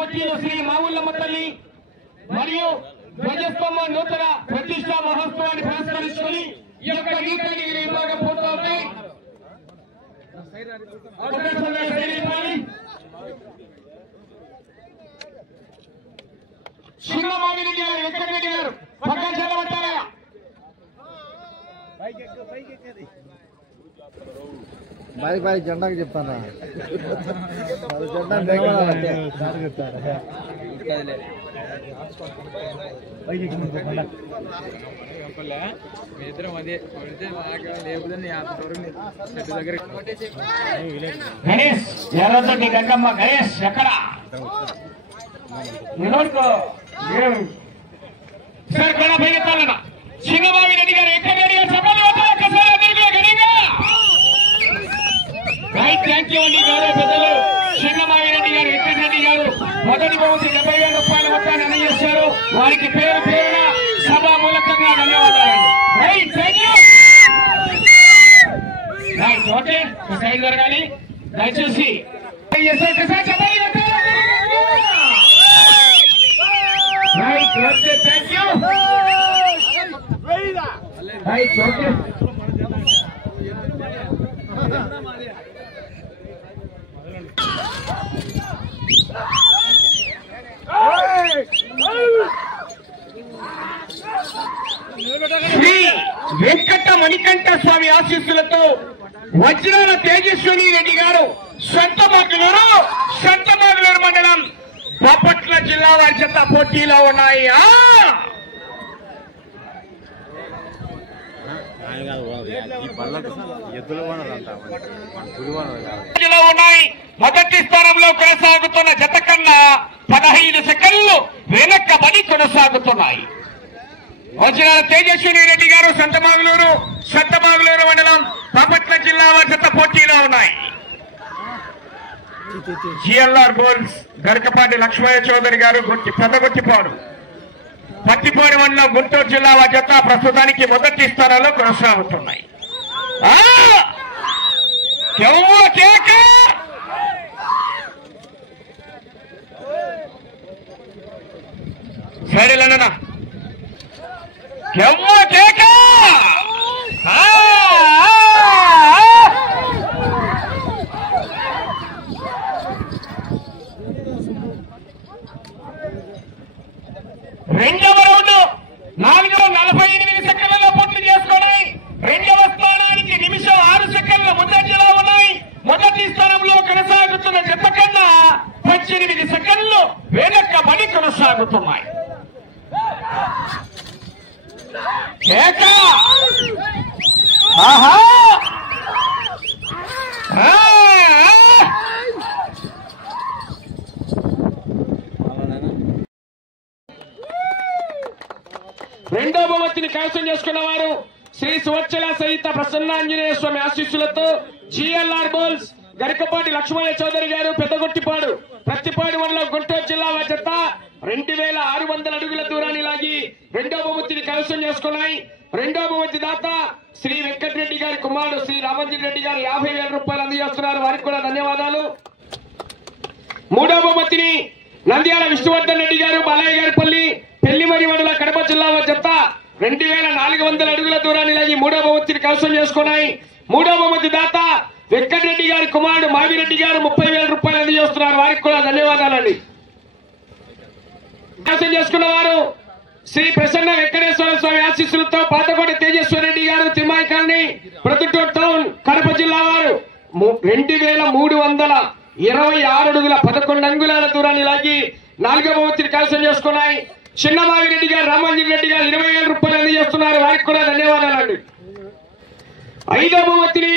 పోటీలు శ్రీ మావుల్లమ్మ తల్లి మరియు ధ్వజస్తంభ నూతన ప్రతిష్టా మహోత్సవాన్ని పురస్కరించుకొని ఈ యొక్క కేటగిరీ విభాగం పోతుంది. చిన్నమావిరెడ్డి గారు వెంకటరెడ్డి గారు పక్కన చదవట్టారా బాయ్ జెండాకి చెప్తాను గణేష్ ఎర్రతోటి గంగమ్మ గణేష్ ఎక్కడ సార్ కూడా బయలుతాలన్న చిన్నమావిరెడ్డి గారు వెంకటరెడ్డి గారు సభలో థ్యాంక్ యూ అండి గౌరవ పెద్దలు చిన్నమావిరెడ్డి గారు వెంకటరెడ్డి గారు మొదటి బహుమతి 70,000 రూపాయల మొత్తాన్ని అందజేశారు. వారికి పేరు పేరున సభా మూలకంగా ధన్యవాదాలండి. ఓకే సైడ్ జరగాలి దయచేసి థ్యాంక్ యూ శ్రీ వెంకట మణికంఠ స్వామి ఆశీస్సులతో వజ్రాల తేజస్విని రెడ్డి గారు సంతమాగులూరు మండలం బాపట్ల జిల్లా వారి చేత పోటీలో ఉన్నాయి. ఉన్నాయి. మొదటి స్థానంలో కొనసాగుతున్న జత కన్నా 15 సెకండ్లు వెనక్కబడి కొనసాగుతున్నాయి. వజ్రాల తేజస్విని రెడ్డి గారు సంతమాగులూరు మండలం బాపట్ల జిల్లా వారి చేత పోటీలో ఉన్నాయి. జిఎల్ఆర్ బోల్స్ గరికపాటి లక్ష్మయ్య చౌదరి గారు పెద్దగొట్టిపాడు పత్తిపాడు మండలం గుంటూరు జిల్లా వారి చేత ప్రస్తుతానికి మొదటి స్థానంలో కొనసాగుతున్నాయి. సరేలన్నా రెండవ రౌండ్ 4:48 సెకండ్లలో పూర్తి చేసుకున్నాయి. రెండవ స్థానానికి నిమిషం 6 సెకండ్ల ముందంజలో ఉన్నాయి. మొదటి స్థానంలో కొనసాగుతున్న జత కన్నా 18 సెకండ్లు వెనక్కబడి కొనసాగుతున్నాయి. రెండో బహుమతిని కైవసం చేసుకున్న వారు శ్రీ సువచ్చల సహిత ప్రసన్నాంజనేయ స్వామి ఆశీస్సులతో జిఎల్ఆర్ బోల్స్ గరికపాటి లక్ష్మయ్య చౌదరి గారు పెద్దగొట్టిపాడు ప్రత్తిపాడు మండలం గుంటూరు జిల్లా జత 2,600 అడుగుల దూరాన్ని లాగి రెండో బహుమతిని కైవసం చేసుకున్నాయి. రెండో బహుమతి దాత శ్రీ వెంకటరెడ్డి గారి కుమారుడు శ్రీ రామంజన్ రెడ్డి గారు 50,000 రూపాయలు అందజేస్తున్నారు. వారికి కూడా ధన్యవాదాలు. మూడో బహుమతిని నంద్యాల విష్ణువర్ధన్ రెడ్డి గారు బాలయ్య గారిపల్లి పెళ్లిమరి మండల కడప జిల్లా జత 2,400 అడుగుల దూరాన్ని లాగి మూడో బహుమతిని కైవసం చేసుకున్నాయి. మూడో బహుమతి దాత వెంకటరెడ్డి గారి కుమారుడు మావిరెడ్డి గారు 30,000 రూపాయలు అందజేస్తున్నారు. వారికి కూడా ధన్యవాదాలండి. కైవసం చేసుకున్న వారు శ్రీ ప్రసన్న వెంకటేశ్వర స్వామి ఆశీస్సులతో పాతకోట తేజస్వర రెడ్డి గారు తిమ్మాయి కాలనీ ప్రొద్దుటూరు టౌన్ కడప జిల్లా వారు 2,326 అడుగుల 11 అంగుళాల దూరాన్ని లాగి నాలుగో బహుమతిని కైవసం చేసుకున్నాయి. చిన్నమావిరెడ్డి గారు రామంజన్ రెడ్డి గారు 20,000 రూపాయలు అందజేస్తున్నారు. వారికి కూడా ధన్యవాదాలండి. ఐదో బహుమతిని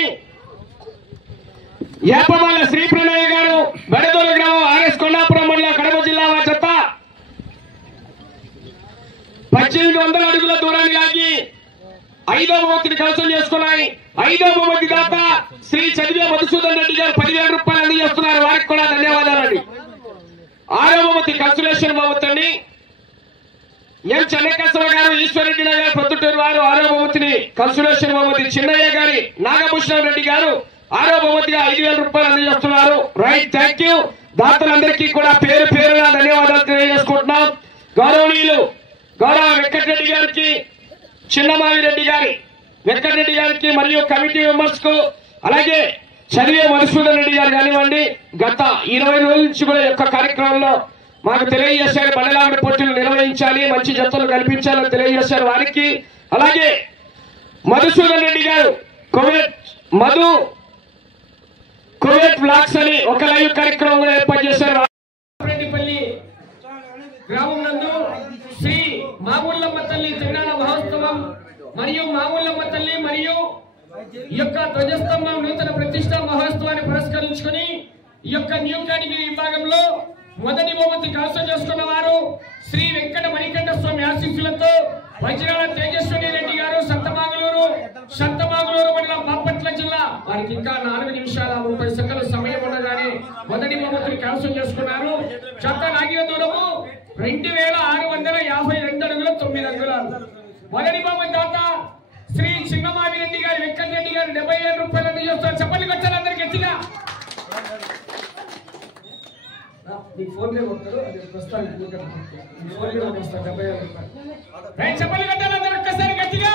యాపమాల శ్రీ ప్రణయ్ గారు బెడదోల గ్రామం ఆర్ఎస్ కొండాపురం మండలం కడప జిల్లా జత 1,800 అడుగుల దూరాన్ని లాగి ఐదో బహుమతిని కైవసం చేసుకున్నాయి. ఐదో బహుమతి దాత శ్రీ చదివే మధుసూదన్ రెడ్డి గారు 10,000 రూపాయలు అందజేస్తున్నారు. వారికి కూడా ధన్యవాదాలండి. ఆరో బహుమతి కన్సులేషన్ బహుమతి ఎం చెన్నకేశ్వర గారు ఈశ్వరరెడ్డి గారు ప్రొద్దుటూరు వారు ఆరో బహుమతిని కన్సులేషన్ బహుమతి చిన్నయ్య గారి నాగభూషణ రెడ్డి గారు ఆరో బహుమతిగా 5,000 రూపాయలు అందజేస్తున్నారు. Right thank you. దాతలందరికీ కూడా పేరు పేరుగా ధన్యవాదాలు తెలియజేసుకుంటున్నాం. గౌరవనీయులు గౌరవ వెంకటరెడ్డి గారికి, చిన్నమావిరెడ్డి వెంకటరెడ్డి గారికి మరియు కమిటీ మెంబర్స్ కు, అలాగే చదివే మధుసూదన్ రెడ్డి గారు కానివ్వండి, గత 20 రోజుల నుంచి కూడా యొక్క కార్యక్రమంలో మాకు తెలియజేశారు. బండలావిడ పోటీలు నిర్వహించాలి, మంచి జతలు కల్పించాలని తెలియజేశారు వారికి. అలాగే మధుసూదన్ రెడ్డి గారు కోవిడ్ బ్లాక్స్ అని ఒక లైవ్ కార్యక్రమం కూడా ఏర్పాటు చేశారు. గ్రామం నందు శ్రీ మామూళ్ళమ్మ తల్లి తిరునాళ మహోత్సవం మరియు మామూళ్ళమ్మ తల్లి మరియు ఈ యొక్క ధ్వజస్తంభం నూతన ప్రతిష్ఠా మహోత్సవాన్ని పురస్కరించుకుని ఈ యొక్క న్యూ కేటగిరీ విభాగంలో మొదటి బహుమతి కైవసం చేసుకున్న వారు శ్రీ వెంకట మణికంఠ స్వామి ఆశీస్సులతో వజ్రాల తేజస్వని రెడ్డి గారు, సంతమాగులూరు మండలం బాపట్ల జిల్లా. వారికి ఇంకా 4 నిమిషాల 30 సెకండ్ల సమయం ఉండగానే మొదటి బహుమతిని కైవసం చేసుకున్నారు. జత లాగిన దూరము 2652 అడుగులు 9 అంగుళాలు. మొదటి బహుమతి దాత శ్రీ చిన్నమావిరెడ్డి గారు, వెంకటరెడ్డి గారు 77 రూపాయలు అందజేస్తారు. చెప్పండి కొట్టాలి అందరికి గట్టిగా. చెప్పండి కట్టాలి అందరూ ఒక్కసారి గట్టిగా.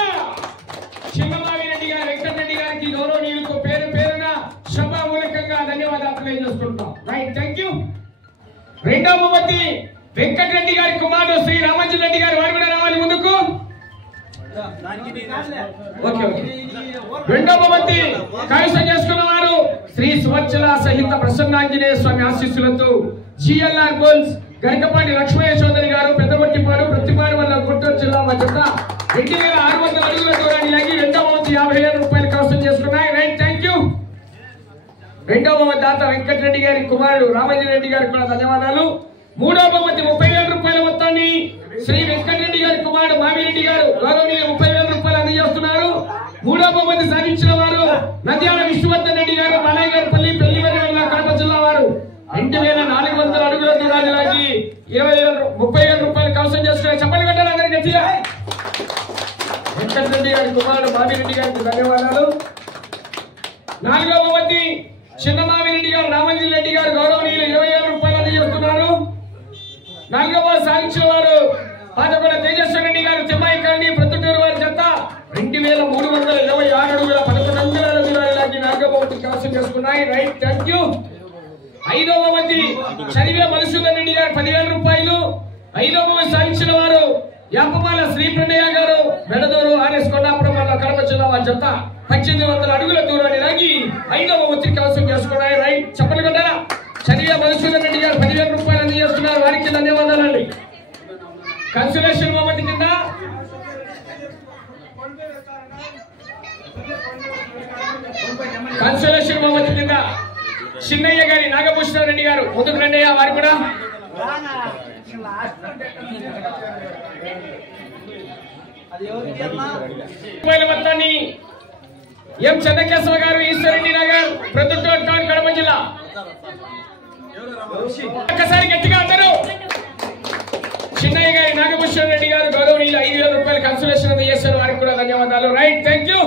చిన్నమావిరెడ్డి గారు, వెంకటరెడ్డి గారికి గౌరవనీయులకు పేరు పేరున సభామూలకంగా ధన్యవాదాలు తెలియజేసుకుంటాం. Right, thank you. రెండవ బహుమతి వెంకటరెడ్డి గారి కుమారుడు శ్రీ రామాంజన్ రెడ్డి గారు, వారు కూడా రావాలి ముందుకు. రెండవ బహుమతి కైవసం చేసుకున్న వారు శ్రీ సువచ్చల సహిత ప్రసన్నాంజనేయ స్వామి ఆశీస్సులతో జిఎల్ఆర్ బుల్స్ గరికపాటి లక్ష్మయ్య చౌదరి గారు, పెద్దగొట్టిపాడు ప్రతిపాడు వల్ల గుంటూరు జిల్లా మధ్యత 2600 అడుగుల దూరాన్ని లాగి రెండవ బహుమతి 50,000 రూపాయలు కైవసం చేసుకున్నాయి. Right, thank you. రెండవ బహుమతి దాత వెంకటరెడ్డి గారి కుమారుడు రామాంజన్ రెడ్డి గారికి కూడా ధన్యవాదాలు. మూడవ బహుమతి 30,000 రూపాయల మొత్తాన్ని శ్రీ వెంకటరెడ్డి గారి కుమారుడు మామిరెడ్డి గారు గౌరవనీయులు 30,000 రూపాయలు అందజేస్తున్నారు. మూడవ బహుమతి సాధించిన వారు నంద్యాల విష్ణువర్ధన్ రెడ్డి గారు, బాలయ్యగారిపల్లి పెళ్లివెల్ల కడప జిల్లా వారు 2400 అడుగుల దూరాన్ని లాగి 30,000 రూపాయలు కైవసం చేసుకున్నారు. చెప్పండి కట్టాలి అందరికి గట్టిగా. వెంకటరెడ్డి గారి కుమారుడు మామిరెడ్డి గారికి ధన్యవాదాలు. నాలుగవ బహుమతి చిన్నమావిరెడ్డి గారు, రామాంజన్ రెడ్డి గారు గౌరవనీయులు 20,000 రూపాయలు అందజేస్తున్నారు. నాలుగవ సాధించిన వారు పాతకొండ తేజస్వరి రెడ్డి గారు, తిమ్మాయి కాలనీ ప్రొద్దుటూరు వారి జత 2326 అడుగుల 11 అంగుళాల దూరాన్ని లాగి నాలుగవ బహుమతి కైవసం చేసుకున్నాయి. Right, thank you. ఐదవ బహుమతి చదివే మధుసూదన్ రెడ్డి గారు 10,000 రూపాయలు. ఐదవ బహుమతి సాధించిన వారు యాపమాల శ్రీ ప్రణయ్య గారు, మెడదూరు ఆర్ఎస్ కొండాపురం కడప జిల్లా వారి జత 1800 అడుగుల దూరాన్ని లాగి ఐదవ బహుమతి కైవసం చేసుకున్నాయి. రైట్, చెప్పలు కొట్టారా. చదివే మధుసూదన్ రెడ్డి గారు 10,000 రూపాయలు అందజేస్తున్నారు. వారికి ధన్యవాదాలండి. కన్సలేషన్ బహుమతి కింద చిన్నయ్య గారి నాగభూషణ రెడ్డి గారు ముందుకు రండి. వారు కూడా మొత్తాన్ని ఎం చెన్నకేశవ గారు, ఈశ్వరెడ్డి నగర్ ప్రొద్దుటూరు టౌన్ కడప జిల్లా. ఒక్కసారి గట్టిగా అందరూ. చిన్నయ్య గారి నాగభూషణ రెడ్డి గారు గౌరవనీయులు 5,000 రూపాయలు కన్సలేషన్ అందజేశారు. వారికి కూడా ధన్యవాదాలు. Right, thank you.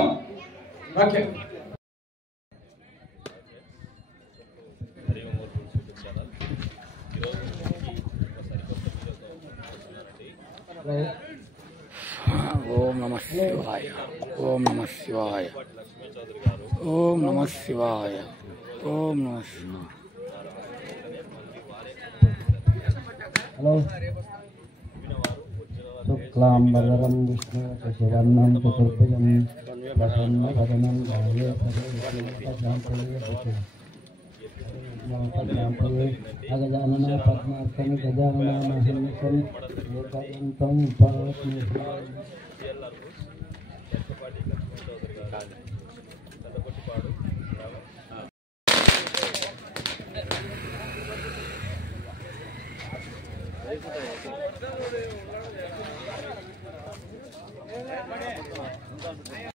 ఓకే, ఓం నమః శివాయ, ఓం నమః శివాయ, ఓం నమః శివాయ, ఓం నమః శివాయ. హలో. శుక్లాంబరధరం విష్ణు శశివర్ణం చతుర్భుజం ప్రసన్నవదనం అగజానన పద్మార్కం గజానన మహేశ్వరం ఏకదంతం